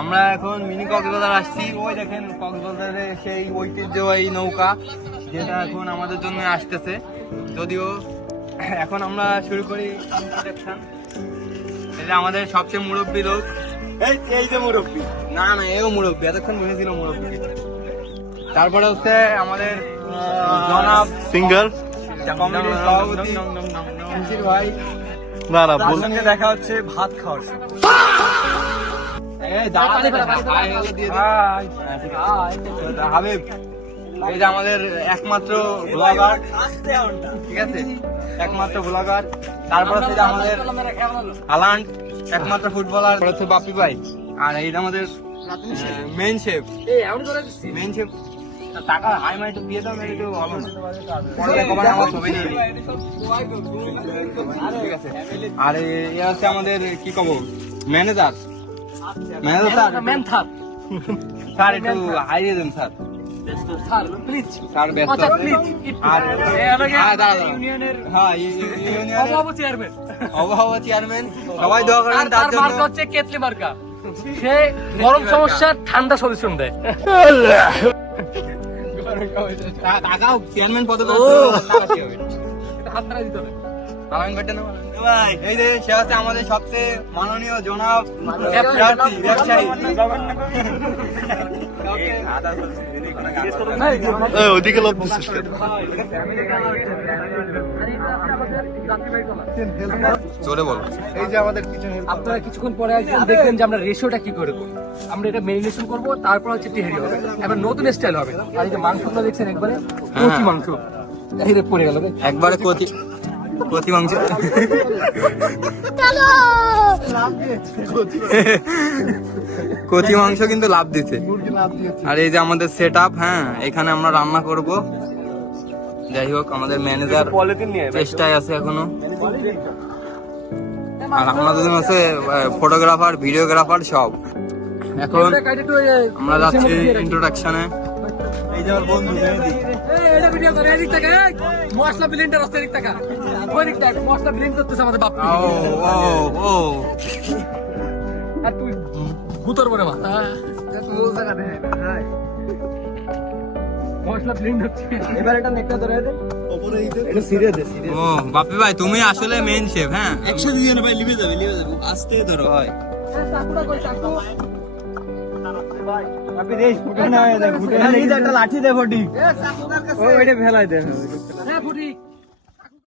আমরা এখন মিনি কক্সবাজার আসছি। ওই দেখেন কক্সবাজারে সেই ঐতিহ্যবাহী নৌকা যেটা এখন আমাদের জন্য আসতেছে। যদিও এখন আমরা শুরু করি ইন্ট্রোডাকশন। এটা আমাদের সবচেয়ে মুরব্বী লোক। এই যে মুরব্বী, না এও মুরব্বী, এতক্ষণ বুঝেছিল মুরব্বী। তারপরে হচ্ছে আমাদের জনাব সিঙ্গার কমিটির সভাপতি খুশির ভাই। না দেখা হচ্ছে ভাত খাওয়ার হাবিব। এই যে আমাদের একমাত্র ব্লগার, ঠিক আছে, একমাত্র ব্লগার। তারপর হচ্ছে আমাদের আলান্ড, একমাত্র ফুটবলার হচ্ছে বাপি ভাই। আর এই যে আমাদের মেইন শেফ। মেইন শেফ টাকা হাই মাই একটু দিয়ে দাও, একটু ভালো না পরে আমার ছবি নিয়ে নিই, ঠিক আছে। আর এ হচ্ছে আমাদের কি কব ম্যানেজার। স্যার একটু হাইয়ে দেন স্যার, স্যার ব্যস্ত। অভাবত চেয়ারম্যান, সবাই দোয়া করেন তার জন্য। হচ্ছে কেতলি মার্কা, সে গরম সমস্যার ঠান্ডা সলিউশন দেয়। চেয়ারম্যান পদে এই যে সে হচ্ছে আমাদের সবচেয়ে মাননীয় জনাব ব্যবসায়ী। ওইদিকে লোক চলে বল। এই যে আমাদের কিচেন হেল্প, আপনারা কিছুক্ষণ পরে আসবেন, দেখবেন যে আমরা রেশিওটা কি করে করব। আমরা এটা মেরিনেশন করবো, তারপর হচ্ছে টেহারি হবে, এবার নতুন স্টাইল হবে। আর এই যে মাংসগুলো দেখছেন একবারে কচি মাংস, এই যে পড়ে গেল একবারে কচি মাংস। কচি মাংস কিন্তু লাভ দিচ্ছে। আর এই যে আমাদের সেট আপ, হ্যাঁ এখানে আমরা রান্না করব। যাই হোক আমাদের ম্যানেজার চেষ্টায় আছে এখনো। আর আমাদের হচ্ছে ফটোগ্রাফার, ভিডিওগ্রাফার সব। এখন আমরা যাচ্ছি ইন্ট্রোডাকশনে। এই যে আমার বন্ধু মশলা ব্লেন্ডার আছে, এদিক টাকা ওই দিক টাকা মশলা ব্লেন্ড করতেছে আমাদের বাপ। ও আর তুই ভূতর বলে মাথা মশলা ব্লেন্ড হচ্ছে। এবার এটা নেকটা ধরে দে, উপরে এটা সিরিয়াস দে। ও বাপি ভাই তুমি আসলে মেইন শেফ। হ্যাঁ একসাথে দিয়ে না ভাই, লিভে যাবে আস্তে ধরো হয়। চাকুটা কই চাকু? বাপি রেস ফুটে না, ফুটে না, এই যে একটা লাঠি দে ফটি। এ চাকুটার কাছে ও এটা ফেলাই দে। হ্যাঁ ফুটি।